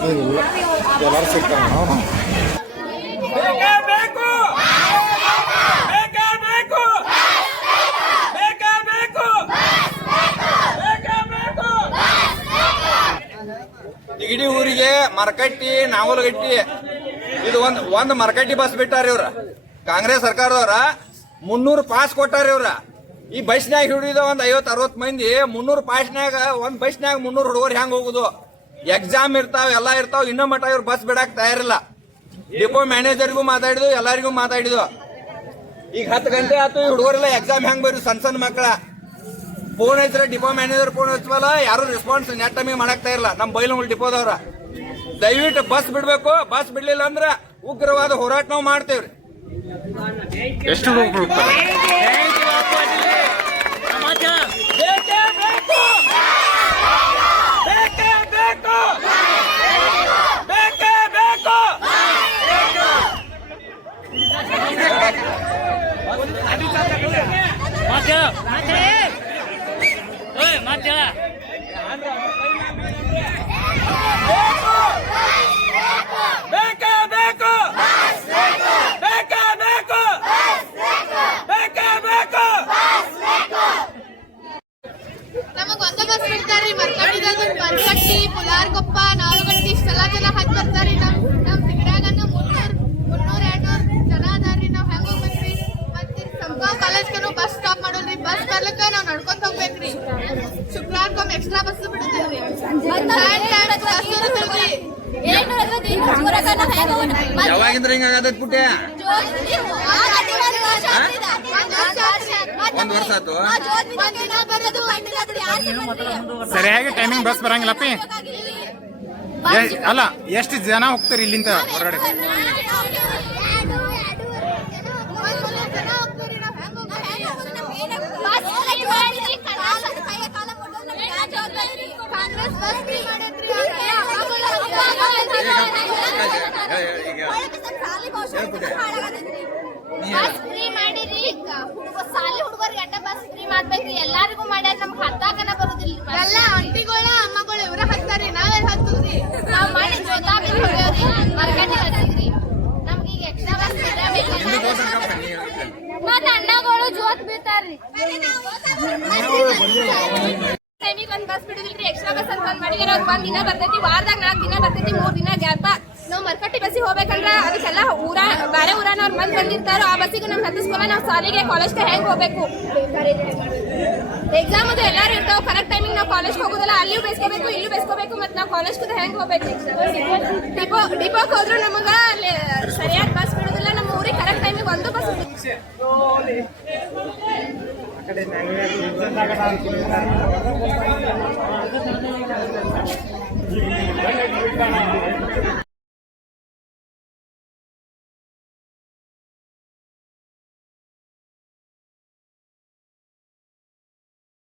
ಎಲ್ಲರೂ ಬೇಕು ಇಡೀ ಊರಿಗೆ ಮರಕಟ್ಟಿ, ನಾವಲಗಟ್ಟಿ, ಇದು ಒಂದ್ ಒಂದ್ ಮರಕಟ್ಟಿ ಬಸ್ ಬಿಟ್ಟಾರ ಇವ್ರ. ಕಾಂಗ್ರೆಸ್ ಸರ್ಕಾರದವ್ರ, ಮುನ್ನೂರು ಪಾಸ್ ಕೊಟ್ಟಾರ ಇವ್ರ. ಈ ಬಸ್ನ್ಯಾಗ ಹಿಡಿದ ಒಂದ್ ಐವತ್, ಅರವತ್ ಮಂದಿ, ಮುನ್ನೂರು ಪಾಸ್ನ್ಯಾಗ ಒಂದ್ ಬಸ್ನ್ಯಾಗ ಮುನ್ನೂರು ಹುಡುಗರು ಹೆಂಗ್ ಹೋಗುದು? ಎಕ್ಸಾಮ್ ಇರ್ತಾವ, ಎಲ್ಲ ಇರ್ತಾವ, ಇನ್ನೂ ಮಟ ಇವ್ರು ಬಸ್ ಬಿಡಕ್ಕೆ ತಯಾರಿಲ್ಲ. ಡಿಪೋ ಮ್ಯಾನೇಜರ್ಗೂ ಮಾತಾಡಿದ್ವು, ಎಲ್ಲರಿಗೂ ಮಾತಾಡಿದ್ವು. ಈಗ ಹತ್ತು ಗಂಟೆ ಆಯ್ತು, ಈ ಹುಡುಗರೆಲ್ಲ ಎಕ್ಸಾಮ್ ಹೆಂಗ್ ಬರ್ರಿ ಸಣ್ಣ ಸಣ್ಣ ಮಕ್ಕಳ ಫೋನ್ ಐತ್ರ ಡಿಪೋ ಮ್ಯಾನೇಜರ್ ಫೋನ್ ಹಚ್ಚವಲ್ಲ ಯಾರು ರೆಸ್ಪಾನ್ಸ್ ನೆಟ್ ಟೈಮಿಗೆ ಮಾಡಕ್ತಾ ಇಲ್ಲ ನಮ್ಮ ಬೈಲಂಗುಲ್ ಡಿಪೋದವ್ರ ದಯವಿಟ್ಟು ಬಸ್ ಬಿಡ್ಬೇಕು ಬಸ್ ಬಿಡ್ಲಿಲ್ಲ ಅಂದ್ರ ಉಗ್ರವಾದ ಹೋರಾಟ ನಾವು ಮಾಡ್ತೇವ್ರಿ. ಎಷ್ಟು ಬಿಡ್ತಾರ್ರಿ ಮರ್ಕಟ್ಟಿದಾಗ ಮರ್ಕಟ್ಟಿ ಪುಲಾರ್ಕೊಪ್ಪ ನಾಲ್ಗಟ್ಟಿ ಇಷ್ಟೆಲ್ಲ ಜನ ಹತ್ತು ಬರ್ತಾರೆ ನಮ್ ನಮ್ ನಾವ್ ನಡ್ಕೊಂತ ಹೋಗ್ಬೇಕ್ರಿ ಶುಕ್ರವಾರಕ್ಕೊಮ್ಮೆ ಎಕ್ಸ್ಟ್ರಾ ಬಸ್ ಬಿಡುತ್ತೇವ್ರಿ ಯಾವಾಗಿಂದ್ರ ಹಿಂಗಾಗದ ಪುಟ್ಯ ಒಂದ್ ವರ್ಷ ಆತು? ಸರಿಯಾಗಿ ಟೈಮಿಂಗ್ ಬಸ್ ಬರಂಗಿಲ್ಲಪ್ಪಿ ಅಲ್ಲ ಎಷ್ಟು ಜನ ಹೋಗ್ತಾರೆ ಇಲ್ಲಿಂದ ಹೊರಗಡೆ ಬಸ್ ಫ್ರೀ ಮಾಡೈತ್ರಿ ಬಸ್ ಫ್ರೀ ಮಾಡಿರಿ ಹುಡುಗ ಸಾಲಿ ಹುಡುಗರಿಗೆ ಬಸ್ ಫ್ರೀ ಮಾಡ್ಬೇಕ್ರಿ ಎಲ್ಲಾರಿಗೂ ಮಾಡ್ಯಾರ ನಮ್ಗೆ ಹತ್ತಾಕನ ಬರುದಿಲ್ಲ ಎಲ್ಲ ಅಂಟಿಗಳ ಅಮ್ಮಗಳು ಇವ್ರ ಹತ್ತಾರಿ ನಾವೇ ಹತ್ತದ್ರಿ ನಾವ್ ಮಾಡಿ ಜೋತಾಬಿ ಹೋಗ್ಯಾವ್ರಿ ಮರ್ಕಂಡಿ ಹತ್ತಿದ್ರಿ ನಮ್ಗೆ ಈಗ ಎಕ್ಸ್ಟ್ರಾ ಬಸ್ ಮತ್ತ ಅಣ್ಣಗಳು ಜೋತ್ ಬೀಳ್ತಾರ್ರಿ ಟೈಮಿಗೆ ಒಂದು ಬಸ್ ಬಿಡುದಿಲ್ರಿ? ಎಕ್ಸ್ಟ್ರಾ ಬಸ್ ಅಂತ ಒಂದು ಮಾಡಿದ್ರೆ ಒಂದ್ ದಿನ ಬರ್ತೈತಿ, ವಾರದಾಗ ನಾಲ್ಕು ದಿನ ಬರ್ತೈತಿ, ಮೂರು ದಿನ ಗ್ಯಾಪ ನಾವು ಮರ್ಕಟ್ಟಿ ಬಸ್ಸಿಗೆ ಹೋಗ್ಬೇಕಂದ್ರ ಅದಕ್ಕೆಲ್ಲ ಊರ, ಬೇರೆ ಊರನವ್ರ ಮಂದಿ ಬಂದಿರ್ತಾರೋ ಆ ಬಸ್ಸಿಗೆ ನಮ್ಗೆ ಹತ್ತಿಸ್ಕೊಂಡ ನಾವು ಶಾಲೆಗೆ ಕಾಲೇಜ್ಗೆ ಹೆಂಗ್ ಹೋಗ್ಬೇಕು? ಎಕ್ಸಾಮ್ ಅದು ಎಲ್ಲಾರು ಇರ್ತಾವ ಕರೆಕ್ಟ್ ಟೈಮಿಂಗ್ ನಾವು ಕಾಲೇಜ್ ಹೋಗೋದಲ್ಲ, ಅಲ್ಲಿಯೂ ಬೇಸ್ಕೋಬೇಕು, ಇಲ್ಲೂ ಬೇಸ್ಕೋಬೇಕು, ಮತ್ತೆ ನಾವು ಕಾಲೇಜ್ ಹೆಂಗೆ ಹೆಂಗ್ ಹೋಗ್ಬೇಕು? ಡಿಪೋ ಡಿಪೋಕ್ ಹೋದ್ರು ನಮಗೆ ಸರಿಯಾದ ಬಸ್ ಬಿಡುದಿಲ್ಲ, ನಮ್ಮ ಊರಿಗೆ ಕರೆಕ್ಟ್ ಟೈಮಿಗೆ ಒಂದು ಬಸ್ అక్కడే